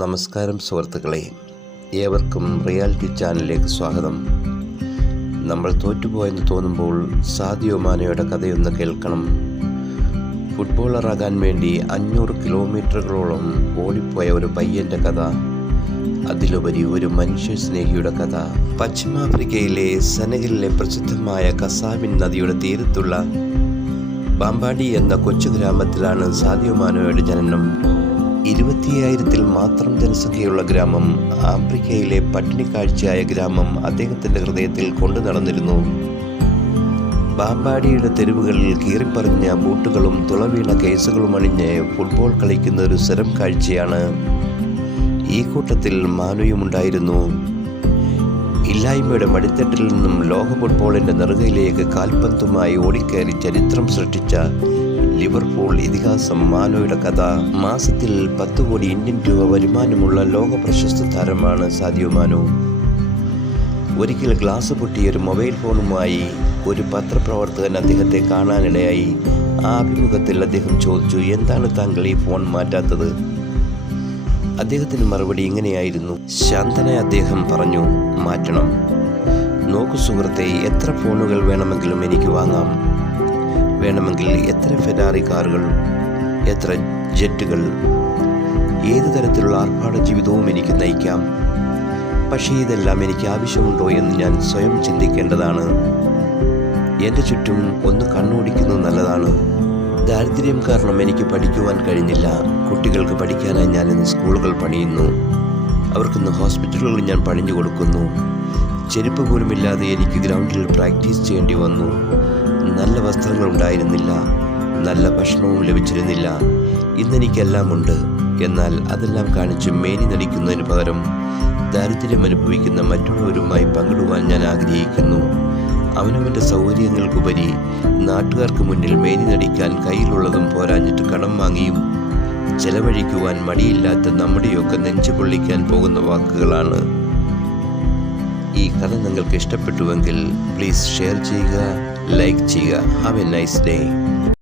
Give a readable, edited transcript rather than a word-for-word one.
നമസ്കാരം സുഹൃത്തുക്കളെ, ഏവർക്കും റിയാലിറ്റി ചാനലിലേക്ക് സ്വാഗതം. നമ്മൾ തോറ്റുപോയെന്ന് തോന്നുമ്പോൾ സാദിയോ മാനയുടെ കഥയൊന്ന് കേൾക്കണം. ഫുട്ബോളറാകാൻ വേണ്ടി 500 കിലോമീറ്ററുകളോളം ഓടിപ്പോയ ഒരു പയ്യൻ്റെ കഥ, അതിലുപരി ഒരു മനുഷ്യസ്നേഹിയുടെ കഥ. പശ്ചിമാഫ്രിക്കയിലെ സെനഗലിലെ പ്രസിദ്ധമായ കസാവിൻ നദിയുടെ തീരത്തുള്ള ബാമ്പാടി എന്ന കൊച്ചു ഗ്രാമത്തിലാണ് സാദിയോ മാനയുടെ ജനനം. 25,000 മാത്രം ജനസംഖ്യയുള്ള ഗ്രാമം, ആഫ്രിക്കയിലെ പട്ടിണിക്കാഴ്ചയായ ഗ്രാമം അദ്ദേഹത്തിൻ്റെ ഹൃദയത്തിൽ കൊണ്ടു നടന്നിരുന്നു. ബാമ്പാടിയുടെ തെരുവുകളിൽ കീറിപ്പറിഞ്ഞ ബൂട്ടുകളും തുളവീണ കേസുകളും അണിഞ്ഞ് ഫുട്ബോൾ കളിക്കുന്ന ഒരു സ്ഥിരം കാഴ്ചയാണ്. ഈ കൂട്ടത്തിൽ മാനുയുമുണ്ടായിരുന്നു. ഇല്ലായ്മയുടെ മടിത്തട്ടിൽ നിന്നും ലോക ഫുട്ബോളിൻ്റെ നെറുകയിലേക്ക് കാൽപന്തുമായി ഓടിക്കയറി ചരിത്രം സൃഷ്ടിച്ച ലിവർപൂൾ ഇതിഹാസം മാനുയുടെ കഥ. മാസത്തിൽ 10 കോടി ഇന്ത്യൻ രൂപ വരുമാനമുള്ള ലോക പ്രശസ്ത താരമാണ് സാദിയോ മാനു. ഒരിക്കൽ ഗ്ലാസ് പൊട്ടിയ ഒരു മൊബൈൽ ഫോണുമായി ഒരു പത്രപ്രവർത്തകൻ അദ്ദേഹത്തെ കാണാനിടയായി. ആ അഭിമുഖത്തിൽ അദ്ദേഹം ചോദിച്ചു, എന്താണ് താങ്കൾ ഈ ഫോൺ മാറ്റാത്തത്? അദ്ദേഹത്തിന് മറുപടി ഇങ്ങനെയായിരുന്നു. ശാന്തനായ അദ്ദേഹം പറഞ്ഞു, മാറ്റണം. നോക്കൂ സുഹൃത്തെ, എത്ര ഫോണുകൾ വേണമെങ്കിലും എനിക്ക് വാങ്ങാം. വേണമെങ്കിൽ എത്ര ഫെരാറി കാറുകൾ, എത്ര ജെറ്റുകൾ, ഏത് തരത്തിലുള്ള ആർഭാട ജീവിതവും എനിക്ക് നയിക്കാം. പക്ഷേ ഇതെല്ലാം എനിക്ക് ആവശ്യമുണ്ടോ എന്ന് ഞാൻ സ്വയം ചിന്തിക്കേണ്ടതാണ്. എൻ്റെ ചുറ്റും ഒന്ന് കണ്ണോടിക്കുന്നത് നല്ലതാണ്. ദാരിദ്ര്യം കാരണം എനിക്ക് പഠിക്കുവാൻ കഴിഞ്ഞില്ല. കുട്ടികൾക്ക് പഠിക്കാനായി ഞാൻ ഇന്ന് സ്കൂളുകൾ പണിയുന്നു. അവർക്കിന്ന് ഹോസ്പിറ്റലുകളിൽ ഞാൻ പണിഞ്ഞു കൊടുക്കുന്നു. ചെരുപ്പ് പോലുമില്ലാതെ എനിക്ക് ഗ്രൗണ്ടിൽ പ്രാക്ടീസ് ചെയ്യേണ്ടി വന്നു. നല്ല വസ്ത്രങ്ങൾ ഉണ്ടായിരുന്നില്ല, നല്ല ഭക്ഷണവും ലഭിച്ചിരുന്നില്ല. ഇന്നെനിക്കെല്ലാം ഉണ്ട്. എന്നാൽ അതെല്ലാം കാണിച്ച് മേനി നടിക്കുന്നതിന് പകരം ദാരിദ്ര്യം അനുഭവിക്കുന്ന മറ്റുള്ളവരുമായി പങ്കിടുവാൻ ഞാൻ ആഗ്രഹിക്കുന്നു. അവനവൻ്റെ സൗകര്യങ്ങൾക്കുപരി നാട്ടുകാർക്ക് മുന്നിൽ മേനി നടിക്കാൻ കയ്യിലുള്ളതും പോരാഞ്ഞിട്ട് കടം വാങ്ങിയും ചെലവഴിക്കുവാൻ മടിയില്ലാത്ത നമ്മുടെയൊക്കെ നെഞ്ചു പൊള്ളിക്കാൻ പോകുന്ന വാക്കുകളാണ്. ഈ കഥ നിങ്ങൾക്ക് ഇഷ്ടപ്പെട്ടുവെങ്കിൽ പ്ലീസ് ഷെയർ ചെയ്യുക, ലൈക്ക് ചെയ്യുക. Have A nice day.